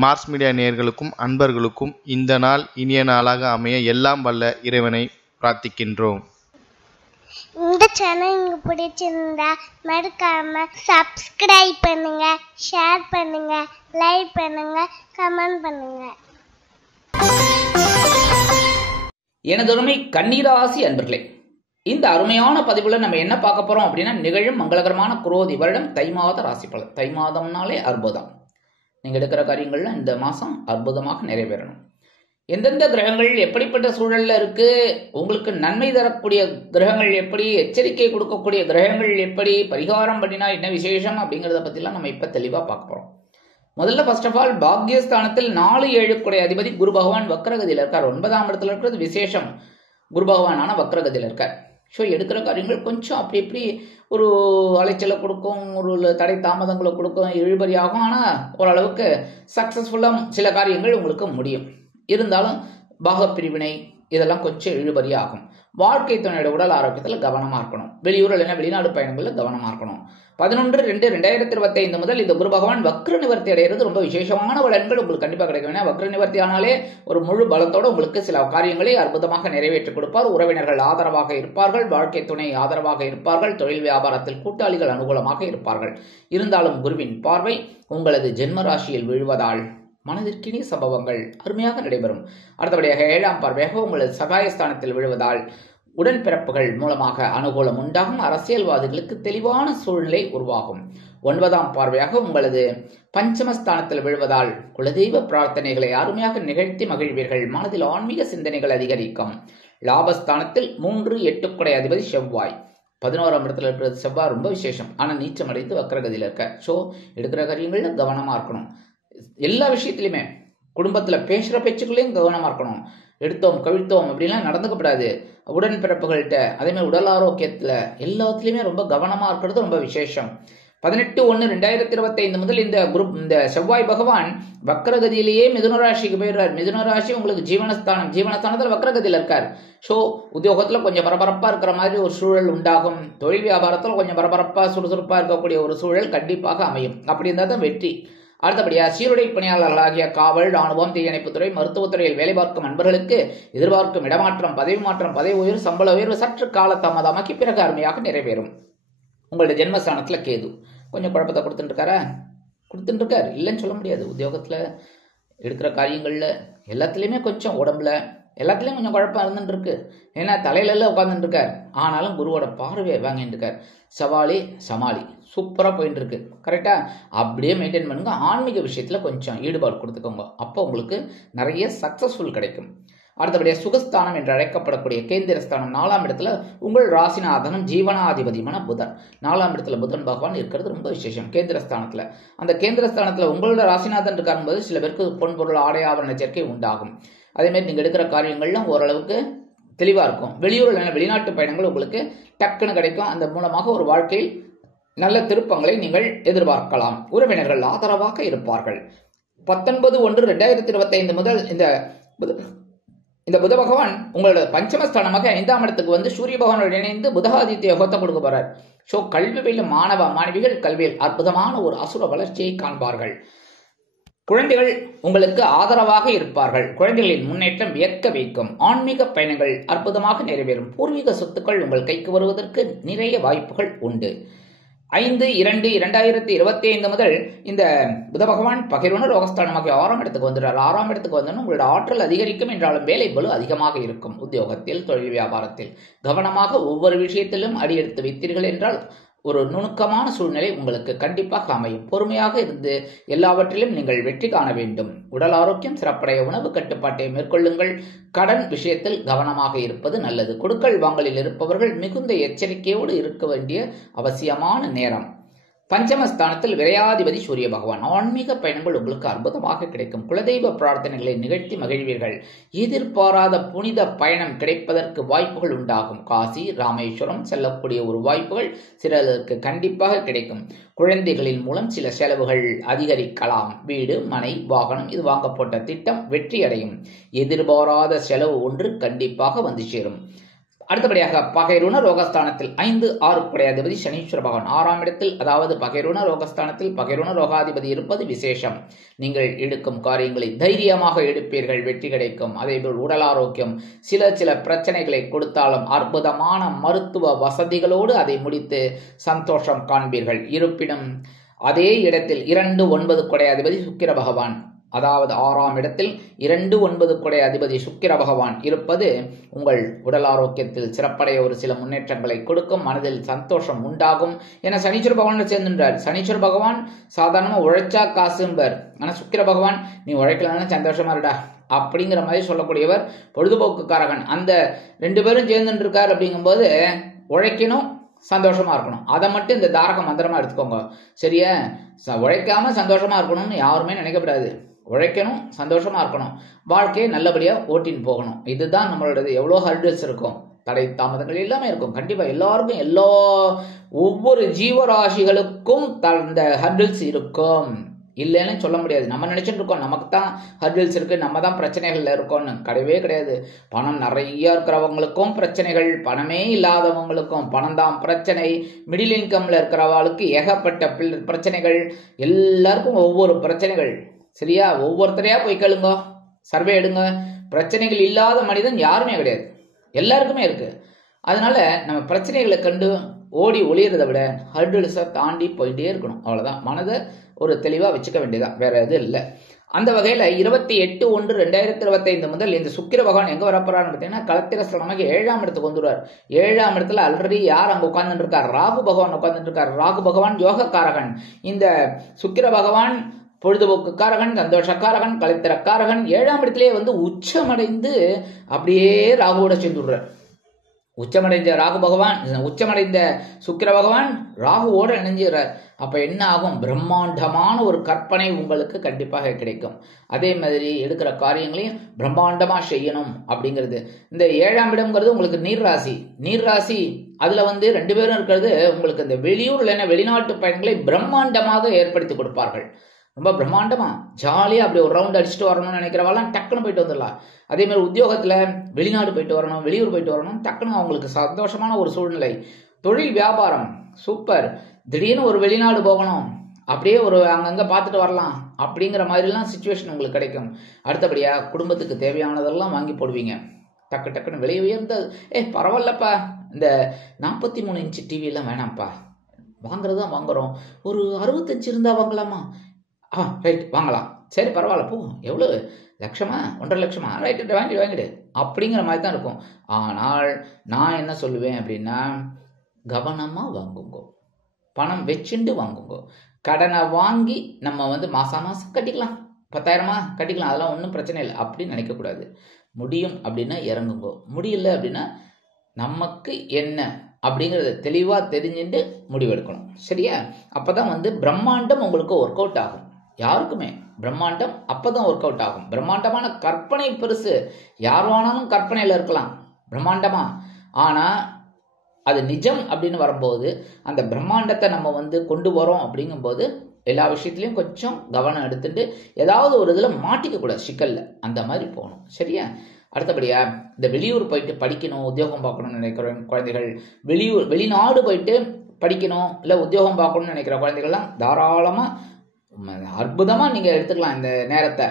Mars media நேயர்களுக்கும் அன்பர்களுக்கும் இந்த நாள் இனிய நாளாக அமைய எல்லாம் வல்ல இறைவனை பிரார்த்திக்கின்றோம். இந்த சேனல் உங்களுக்கு பிடிச்சிருந்தா மறக்காம சப்ஸ்கிரைப் பண்ணுங்க, ஷேர் பண்ணுங்க, லைக் பண்ணுங்க, கமெண்ட் பண்ணுங்க. எனதொருமை கன்னிராசி அன்பர்களே, இந்த அருமையான பதிவுல நம்ம என்ன பார்க்க போறோம் அப்படின்னா, நிகழும் மங்களகரமான குரோதி வருடம் தை மாத ராசி பலன். தை மாதம்னாலே அற்புதம். நீங்க எடுக்கிற காரியங்கள்ல இந்த மாசம் அற்புதமாக நிறைவேறணும். எந்தெந்த கிரகங்கள் எப்படிப்பட்ட சூழல்ல இருக்கு, உங்களுக்கு நன்மை தரக்கூடிய கிரகங்கள் எப்படி, எச்சரிக்கை கொடுக்கக்கூடிய கிரகங்கள் எப்படி, பரிகாரம் பண்ணினா என்ன விசேஷம் அப்படிங்கிறத பத்திலாம் நம்ம இப்ப தெளிவா பார்க்க போறோம். முதல்ல ஃபர்ஸ்ட் ஆஃப் ஆல் பாக்யஸ்தானத்தில் 4-7 குடை அதிபதி குரு பகவான் வக்ரகதியில் இருக்கார். 9ஆம் இடத்துல இருக்கிறது விசேஷம். குரு பகவானான வக்ரகதியில் இருக்கார். ஸோ எடுக்கிற காரியங்கள் கொஞ்சம் அப்படி இப்படி ஒரு அலைச்சலை கொடுக்கும், ஒரு தடை தாமதங்களை கொடுக்கும், இழுபறியாகும். ஆனால் ஓரளவுக்கு சக்ஸஸ்ஃபுல்லாக சில காரியங்கள் உங்களுக்கு முடியும். இருந்தாலும் பாகப்பிரிவினை இதெல்லாம் கொஞ்சம் இழுபறியாகும். வாழ்க்கை துணையோட உடல் ஆரோக்கியத்தில் கவனமாக இருக்கணும். வெளியூர் இல்லைன்னா வெளிநாடு பயணங்களில் கவனமாக இருக்கணும். 11/2/2025 முதல் இந்த குரு பகவான் வக்ர நிவர்த்தி அடைகிறது ரொம்ப விசேஷமான பலன்கள் உங்களுக்கு கண்டிப்பாக கிடைக்கும். ஏன்னா வக்ர நிவர்த்தி ஆனாலே ஒரு முழு பலத்தோடு உங்களுக்கு சில காரியங்களை அற்புதமாக நிறைவேற்றி கொடுப்பார். உறவினர்கள் ஆதரவாக இருப்பார்கள், வாழ்க்கை துணை ஆதரவாக இருப்பார்கள், தொழில் வியாபாரத்தில் கூட்டாளிகள் அனுகூலமாக இருப்பார்கள். இருந்தாலும் குருவின் பார்வை உங்களது ஜென்ம ராசியில் விழுவதால் மனதிற்கினிய சம்பவங்கள் அருமையாக நடைபெறும். அடுத்தபடியாக 7ஆம் பார்வையாக உங்களது சகாயஸ்தானத்தில் விழுவதால் உடன்பிறப்புகள் மூலமாக அனுகூலம் உண்டாகும். அரசியல்வாதிகளுக்கு தெளிவான சூழ்நிலை உருவாகும். 9ஆம் பார்வையாக உங்களது பஞ்சமஸ்தானத்தில் விழுவதால் குலதெய்வ பிரார்த்தனைகளை அருமையாக நிகழ்த்தி மகிழ்வீர்கள். மனதில் ஆன்மீக சிந்தனைகள் அதிகரிக்கும். லாபஸ்தானத்தில் 3-8 குடை அதிபதி செவ்வாய். 11ஆம் இடத்துல இருக்கிறது செவ்வாய் ரொம்ப விசேஷம். ஆனால் நீச்சம் அடைந்து வக்ரகதியில் இருக்க. ஸோ எடுக்கிற காரியங்கள்ல கவனமாக இருக்கணும். எல்லா விஷயத்திலுமே குடும்பத்தில் பேசுகிற பேச்சுக்களையும் கவனமாக இருக்கணும். எடுத்தோம் கவிழ்த்தோம் அப்படின்லாம் நடந்துக்கப்படாது. உடன்பிறப்புகள்கிட்ட அதேமாதிரி உடல் ஆரோக்கியத்தில் எல்லாத்துலேயுமே ரொம்ப கவனமாக இருக்கிறது ரொம்ப விசேஷம். 18/1/2025 முதல் இந்த செவ்வாய் பகவான் வக்ரகதியிலேயே மிதுன ராசிக்கு போயிடுறார். மிதுன ராசி உங்களுக்கு ஜீவனஸ்தானத்தில் வக்ரகதியில் இருக்கார். ஸோ உத்தியோகத்தில் கொஞ்சம் பரபரப்பாக இருக்கிற மாதிரி ஒரு சூழல் உண்டாகும். தொழில் வியாபாரத்தில் கொஞ்சம் பரபரப்பாக சுறுசுறுப்பாக இருக்கக்கூடிய ஒரு சூழல் கண்டிப்பாக அமையும். அப்படி இருந்தால் தான் வெற்றி. அடுத்தபடியாக சீருடை பணியாளர்களாகிய காவல், ராணுவம், தீயணைப்புத்துறை, மருத்துவத்துறையில் வேலை பார்க்கும் நண்பர்களுக்கு எதிர்பார்க்கும் இடமாற்றம், பதவி மாற்றம், பதவி உயர்வு, சம்பள உயர்வு சற்று கால தாமதமாக்கி பிறகு அருமையாக நிறைவேறும். உங்களுடைய ஜென்மஸ்தானத்தில் கேது கொஞ்சம் குழப்பத்தை கொடுத்துட்டு இருக்காரு, இல்லைன்னு சொல்ல முடியாது. உத்தியோகத்தில் எடுக்கிற காரியங்களில் எல்லாத்துலேயுமே கொஞ்சம் உடம்புல எல்லாத்துலேயும் கொஞ்சம் குழப்பம் இருந்துட்டு இருக்கு. ஏன்னா தலையிலெல்லாம் உட்காந்துட்டு இருக்கார். ஆனாலும் குருவோட பார்வையை வாங்கிட்டு இருக்கார். சவாலி சமாளி சூப்பராக போயிட்டு இருக்கு. கரெக்டாக அப்படியே மெயின்டைன் பண்ணுங்க. ஆன்மீக விஷயத்தில் கொஞ்சம் ஈடுபாடு கொடுத்துக்கோங்க. அப்போ உங்களுக்கு நிறைய சக்ஸஸ்ஃபுல் கிடைக்கும். அடுத்தபடியாக சுகஸ்தானம் என்று அழைக்கப்படக்கூடிய கேந்திரஸ்தானம் 4ஆம் இடத்துல உங்கள் ராசிநாதனும் ஜீவனாதிபதியுமான புதன். 4ஆம் இடத்துல புதன் பகவான் இருக்கிறது ரொம்ப விசேஷம். கேந்திரஸ்தானத்தில் அந்த கேந்திரஸ்தானத்தில் உங்களோட ராசிநாதன் இருக்காரும்போது சில பேருக்கு பொன்பொருள் ஆடை ஆபரண சேர்க்கை உண்டாகும். அதேமாதிரி நீங்கள் எடுக்கிற காரியங்கள்லாம் ஓரளவுக்கு தெளிவாக இருக்கும். வெளியூர் இல்லைன்னா வெளிநாட்டு பயணங்கள் உங்களுக்கு டக்குன்னு கிடைக்கும். அந்த மூலமாக ஒரு வாழ்க்கையில் நல்ல திருப்பங்களை நீங்கள் எதிர்பார்க்கலாம். உறவினர்கள் ஆதரவாக இருப்பார்கள். 19/1/2025 முதல் இந்த புத பகவான் உங்களோட பஞ்சமஸ்தானமாக 5ஆம் இடத்துக்கு வந்து சூரிய பகவானோடு இணைந்து புதகாதித்ய யோகத்தை கொடுக்க போறார். ஸோ கல்வியில் மாணவிகள் கல்வியில் அற்புதமான ஒரு அசுர வளர்ச்சியை காண்பார்கள். குழந்தைகள் உங்களுக்கு ஆதரவாக இருப்பார்கள். குழந்தைகளின் முன்னேற்றம் வியக்க வைக்கும். ஆன்மீக பயணங்கள் அற்புதமாக நிறைவேறும். பூர்வீக சொத்துக்கள் உங்கள் கைக்கு வருவதற்கு நிறைய வாய்ப்புகள் உண்டு. 5/2/2025 முதல் இந்த புத பகவான் பகிர்வன ரோகஸ்தானமாக 6ஆம் இடத்துக்கு வந்துடுறார். 6ஆம் இடத்துக்கு வந்தோன்னா உங்களோட ஆற்றல் அதிகரிக்கும். என்றாலும் வேலை பளு அதிகமாக இருக்கும். உத்தியோகத்தில் தொழில் வியாபாரத்தில் கவனமாக ஒவ்வொரு விஷயத்திலும் அடியெடுத்து வைத்தீர்கள் என்றால் ஒரு நுணுக்கமான சூழ்நிலை உங்களுக்கு கண்டிப்பாக அமையும். பொறுமையாக இருந்து எல்லாவற்றிலும் நீங்கள் வெற்றி காண வேண்டும். உடல் ஆரோக்கியம் சிறப்படைய உணவு கட்டுப்பாட்டை மேற்கொள்ளுங்கள். கடன் விஷயத்தில் கவனமாக இருப்பது நல்லது. கொடுக்கல் வாங்கலில் இருப்பவர்கள் மிகுந்த எச்சரிக்கையோடு இருக்க வேண்டிய அவசியமான நேரம். பஞ்சமஸ்தானத்தில் விரையாதிபதி சூரிய பகவான். ஆன்மீக பயணங்கள் உங்களுக்கு அற்புதமாக கிடைக்கும். குலதெய்வ பிரார்த்தனைகளை நிகழ்த்தி மகிழ்வீர்கள். எதிர்பாராத புனித பயணம் கிடைப்பதற்கு வாய்ப்புகள் உண்டாகும். காசி, ராமேஸ்வரம் செல்லக்கூடிய ஒரு வாய்ப்புகள் சிலருக்கு கண்டிப்பாக கிடைக்கும். குழந்தைகளின் மூலம் சில செலவுகள் அதிகரிக்கலாம். வீடு, மனை, வாகனம் இது வாங்கப்பட்ட திட்டம் வெற்றியடையும். எதிர்பாராத செலவு ஒன்று கண்டிப்பாக வந்து சேரும். அடுத்தபடியாக பகைருண ரோகஸ்தானத்தில் 5, 6 குடையாதிபதி சனீஸ்வர பகவான் 6ஆம் இடத்தில், அதாவது பகைருண ரோகஸ்தானத்தில் பகைருண ரோகாதிபதி இருப்பது விசேஷம். நீங்கள் எடுக்கும் காரியங்களை தைரியமாக எடுப்பீர்கள், வெற்றி கிடைக்கும். அதேபோல் உடல் ஆரோக்கியம் சில பிரச்சனைகளை கொடுத்தாலும் அற்புதமான மருத்துவ வசதிகளோடு அதை முடித்து சந்தோஷம் காண்பீர்கள். இருப்பினும் அதே இடத்தில் 2, 9 குடையாதிபதி சுக்கிர பகவான், அதாவது 6ஆம் இடத்தில் 2, 9 குடை அதிபதி சுக்கிர பகவான் இருப்பது உங்கள் உடல் ஆரோக்கியத்தில் சிறப்படைய ஒரு சில முன்னேற்றங்களை கொடுக்கும். மனதில் சந்தோஷம் உண்டாகும். ஏன்னா சனீஸ்வர பகவான் சேர்ந்துன்றார். சனீஸ்வர பகவான் சாதாரணமா உழைச்சா காசும்பர், ஆனா சுக்கிர பகவான் நீ உழைக்கலன்னா சந்தோஷமா இருடா அப்படிங்கிற மாதிரி சொல்லக்கூடியவர், பொழுதுபோக்குக்காரகன். அந்த 2 பேரும் சேர்ந்துட்டு இருக்கார். அப்படிங்கும்போது உழைக்கணும், சந்தோஷமா இருக்கணும். அதை மட்டும் இந்த தாரக மந்திரமா எடுத்துக்கோங்க. சரியா? உழைக்காம சந்தோஷமா இருக்கணும்னு யாருமே நினைக்கப்படாது. உழைக்கணும், சந்தோஷமா இருக்கணும், வாழ்க்கையை நல்லபடியா ஓட்டின்னு போகணும். இதுதான் நம்மளோட. எவ்வளோ ஹர்டில்ஸ் இருக்கும், தடை தாமதங்கள் எல்லாமே இருக்கும். கண்டிப்பா எல்லாருக்கும் ஒவ்வொரு ஜீவராசிகளுக்கும் இந்த ஹர்டில்ஸ் இருக்கும், இல்லைன்னு சொல்ல முடியாது. நம்ம நினைச்சிட்டு இருக்கோம் நமக்கு தான் ஹர்டில்ஸ் இருக்கு, நம்ம தான் பிரச்சனைகள்ல இருக்கோம்னு. கிடையவே கிடையாது. பணம் நிறைய இருக்கிறவங்களுக்கும் பிரச்சனைகள், பணமே இல்லாதவங்களுக்கும் பணம் தான் பிரச்சனை. மிடில் இன்கம்ல இருக்கிறவங்களுக்கு ஏகப்பட்ட பிரச்சனைகள், எல்லாருக்கும் ஒவ்வொரு பிரச்சனைகள். சரியா? ஒவ்வொருத்தரையா போய் கேளுங்க, சர்வே எடுங்க. பிரச்சனைகள் இல்லாத மனிதன் யாருமே கிடையாது, எல்லாருக்குமே இருக்கு. அதனால நம்ம பிரச்சனைகளை கண்டு ஓடி ஒளியறதை விட ஹர்டில்ஸை தாண்டி போயிட்டே இருக்கணும். அவ்வளவுதான். மனதை ஒரு தெளிவா வச்சுக்க வேண்டியதான், வேற எதுவும் இல்லை. அந்த வகையில 28/1/2025 முதல் இந்த சுக்கிர பகவான் எங்க வரப்போறான்னு பார்த்தீங்கன்னா களத்திரஸ்தானமாக 7ஆம் இடத்துக்கு வந்துடுவார். 7ஆம் இடத்துல ஆல்ரெடி யார் அங்க உட்கார்ந்துட்டு இருக்கார்? ராகு பகவான் உட்கார்ந்துட்டு இருக்கார். ராகு பகவான் யோகக்காரகன். இந்த சுக்கிர பகவான் பொழுதுபோக்குக்காரகன், சந்தோஷக்காரகன், களத்திரக்காரகன். 7ஆம் இடத்திலேயே வந்து உச்சமடைந்து அப்படியே ராகுவோட சேர்ந்து விடுறார். உச்சமடைந்த ராகு பகவான், உச்சமடைந்த சுக்கிர பகவான் ராகுவோட இணைஞ்சுறார். அப்ப என்ன ஆகும்? பிரம்மாண்டமான ஒரு கற்பனை உங்களுக்கு கண்டிப்பாக கிடைக்கும். அதே மாதிரி எடுக்கிற காரியங்களையும் பிரம்மாண்டமா செய்யணும் அப்படிங்கிறது. இந்த 7ஆம் இடம்ங்கிறது உங்களுக்கு நீர்ராசி. நீர்ராசி அதுல வந்து 2 பேரும் இருக்கிறது உங்களுக்கு இந்த வெளியூர் இல்லைன்னா வெளிநாட்டு பயணங்களை பிரம்மாண்டமாக ஏற்படுத்தி கொடுப்பார்கள். ரொம்ப பிரம்மாண்டமா ஜாலியா அப்படி ஒரு ரவுண்ட் அடிச்சுட்டு வரணும்னு நினைக்கிறவாலாம் டக்குன்னு போயிட்டு வந்துடலாம். அதே மாதிரி உத்தியோகத்துல வெளிநாடு போயிட்டு வரணும், வெளியூர் போயிட்டு வரணும், டக்குன்னு அவங்களுக்கு சந்தோஷமான ஒரு சூழ்நிலை. தொழில் வியாபாரம் சூப்பர், திடீர்னு ஒரு வெளிநாடு போகணும், அப்படியே ஒரு அங்கங்க பார்த்துட்டு வரலாம் அப்படிங்கிற மாதிரிலாம் சுச்சுவேஷன் உங்களுக்கு கிடைக்கும். அடுத்தபடியா குடும்பத்துக்கு தேவையானதெல்லாம் வாங்கி போடுவீங்க. டக்குன்னு விலை உயர்ந்தது பரவாயில்லப்பா, இந்த 43 இன்ச்சு டிவி எல்லாம் வேணாம்ப்பா, வாங்குறதுதான் வாங்குறோம், ஒரு 65 இருந்தா வாங்கலாமா? ரைட் வாங்கலாம், சரி பரவாயில்ல போ, எவ்வளவு லட்சமா, 1.5 லட்சமா, ரைட்டு வாங்கிடு அப்படிங்கிற மாதிரி தான் இருக்கும். ஆனால் நான் என்ன சொல்லுவேன் அப்படின்னா, கவனமா வாங்குங்க, பணம் வச்சுண்டு வாங்குங்க. கடனை வாங்கி நம்ம வந்து மாசம் கட்டிக்கலாம், 10,000 கட்டிக்கலாம், அதெல்லாம் ஒன்றும் பிரச்சனை இல்லை அப்படின்னு நினைக்கக்கூடாது. முடியும் அப்படின்னா இறங்குங்க, முடியல அப்படின்னா நமக்கு என்ன அப்படிங்கிறத தெளிவா தெரிஞ்சுட்டு முடிவெடுக்கணும். சரியா? அப்பதான் வந்து பிரம்மாண்டம் உங்களுக்கு ஒர்க் அவுட் ஆகும். யாருக்குமே பிரம்மாண்டம் அப்பதான் ஒர்க் அவுட் ஆகும். பிரம்மாண்டமான கற்பனை பெருசு, யார் வேணாலும் கற்பனையில இருக்கலாம் பிரம்மாண்டமா. ஆனா அது நிஜம் அப்படின்னு வரும்போது அந்த பிரம்மாண்டத்தை நம்ம வந்து கொண்டு வரோம் அப்படிங்கும்போது எல்லா விஷயத்திலையும் கொஞ்சம் கவனம் எடுத்துட்டு ஏதாவது ஒரு இதுல மாட்டிக்க கூடாது, சிக்கல்ல அந்த மாதிரி போகணும். சரியா? அடுத்தபடியா இந்த வெளியூர் போயிட்டு படிக்கணும், உத்தியோகம் பார்க்கணும்னு நினைக்கிற குழந்தைகள், வெளிநாடு போயிட்டு படிக்கணும் இல்லை உத்தியோகம் பார்க்கணும்னு நினைக்கிற குழந்தைகள்லாம் தாராளமா அற்புதமா நீங்க எடுத்துக்கலாம் இந்த நேரத்தை.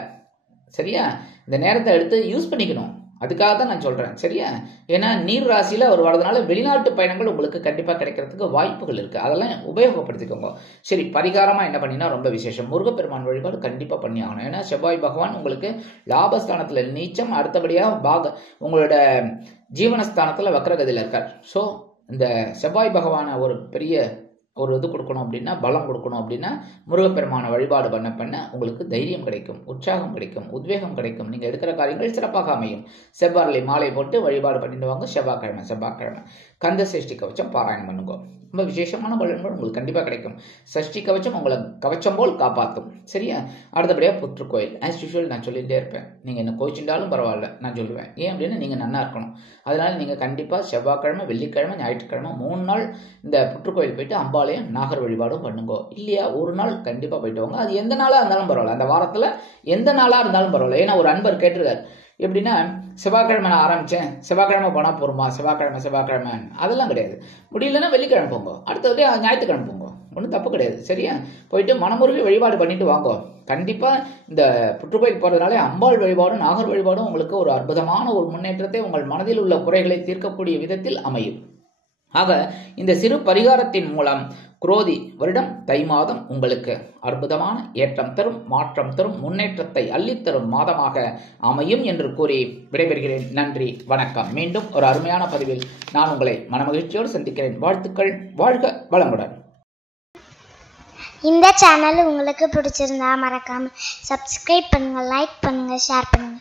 சரியா? இந்த நேரத்தை எடுத்து யூஸ் பண்ணிக்கணும். அதுக்காக தான் நான் சொல்றேன். சரியா? ஏன்னா நீர் ராசியில அவர் வரதுனால வெளிநாட்டு பயணங்கள் உங்களுக்கு கண்டிப்பா கிடைக்கிறதுக்கு வாய்ப்புகள் இருக்கு. அதெல்லாம் உபயோகப்படுத்திக்கோங்க. சரி, பரிகாரமா என்ன பண்ணினா ரொம்ப விசேஷம், முருகப்பெருமான் வழிபாடு கண்டிப்பா பண்ணி ஆகணும். ஏன்னா செவ்வாய் பகவான் உங்களுக்கு லாபஸ்தானத்துல நீச்சம், அடுத்தபடியா உங்களோட ஜீவனஸ்தானத்துல வக்ரகதியில இருக்கார். ஸோ இந்த செவ்வாய் பகவான ஒரு பெரிய ஒரு இது கொடுக்கணும் அப்படின்னா, பலம் கொடுக்கணும் அப்படின்னா முருகப்பெருமான வழிபாடு பண்ண உங்களுக்கு தைரியம் கிடைக்கும், உற்சாகம் கிடைக்கும், உத்வேகம் கிடைக்கும். நீங்க எடுக்கிற காரியங்கள் சிறப்பாக அமையும். செவ்வாய் மாலை போட்டு வழிபாடு பண்ணிட்டு வாங்க. செவ்வாய்க்கிழமை கந்த சஷ்டி கவச்சம் பாராயணம் பண்ணுங்க. ரொம்ப விசேஷமான பலன்கள் உங்களுக்கு கண்டிப்பா கிடைக்கும். சஷ்டி கவச்சம் உங்களை கவச்சம் போல் காப்பாற்றும். சரியா? அடுத்தபடியா புற்றுக்கோயில் ஆஸ் யூஷுவல் நான் சொல்லிகிட்டே இருப்பேன். நீங்க என்ன கோச்சிண்டாலும் பரவாயில்ல, நான் சொல்லுவேன். ஏன் அப்படின்னா நீங்க நன்னா இருக்கணும். அதனால நீங்க கண்டிப்பா செவ்வாய்க்கிழமை, வெள்ளிக்கிழமை, ஞாயிற்றுக்கிழமை 3 நாள் இந்த புற்றுக்கோயில் போயிட்டு அம்பாலயம் நாகர் வழிபாடும் பண்ணுங்க. இல்லையா ஒரு நாள் கண்டிப்பா போயிட்டு வாங்க. அது எந்த நாளா இருந்தாலும் பரவாயில்ல, அந்த வாரத்துல எந்த நாளா இருந்தாலும் பரவாயில்ல. ஏன்னா ஒரு அன்பர் கேட்டிருக்காரு எப்படின்னா, செவ்வாய்க்கிழமை நான் ஆரம்பித்தேன், செவ்வாய்க்கிழமை போனால் போருமா, செவ்வாய்க்கிழமை அதெல்லாம் கிடையாது. முடியலன்னா வெள்ளிக்கிழமை போங்க, அடுத்தது ஞாயிற்றுக்கிழமை போங்க, ஒன்றும் தப்பு கிடையாது. சரியா? போயிட்டு மனமுருகி வழிபாடு பண்ணிட்டு வாங்க. கண்டிப்பாக இந்த புற்றுக்கோயிலுக்கு போகிறதுனாலே அம்பாள் வழிபாடும் நாகர் வழிபாடும் உங்களுக்கு ஒரு அற்புதமான ஒரு முன்னேற்றத்தை உங்கள் மனதில் உள்ள குறைகளை தீர்க்கக்கூடிய விதத்தில் அமையும். ஆக இந்த சிறு பரிகாரத்தின் மூலம் குரோதி வருடம் தை மாதம் உங்களுக்கு அற்புதமான ஏற்றம் தரும், மாற்றம் தரும், முன்னேற்றத்தை அள்ளித்தரும் மாதமாக அமையும் என்று கூறி விடைபெறுகிறேன். நன்றி, வணக்கம். மீண்டும் ஒரு அருமையான பதிவில் நான் உங்களை மனமகிழ்ச்சியோடு சந்திக்கிறேன். வாழ்த்துக்கள். வாழ்க வளமுடன். இந்த சேனல் உங்களுக்கு பிடிச்சிருந்தா மறக்காம சப்ஸ்கிரைப் பண்ணுங்க, லைக் பண்ணுங்க, ஷேர் பண்ணுங்க.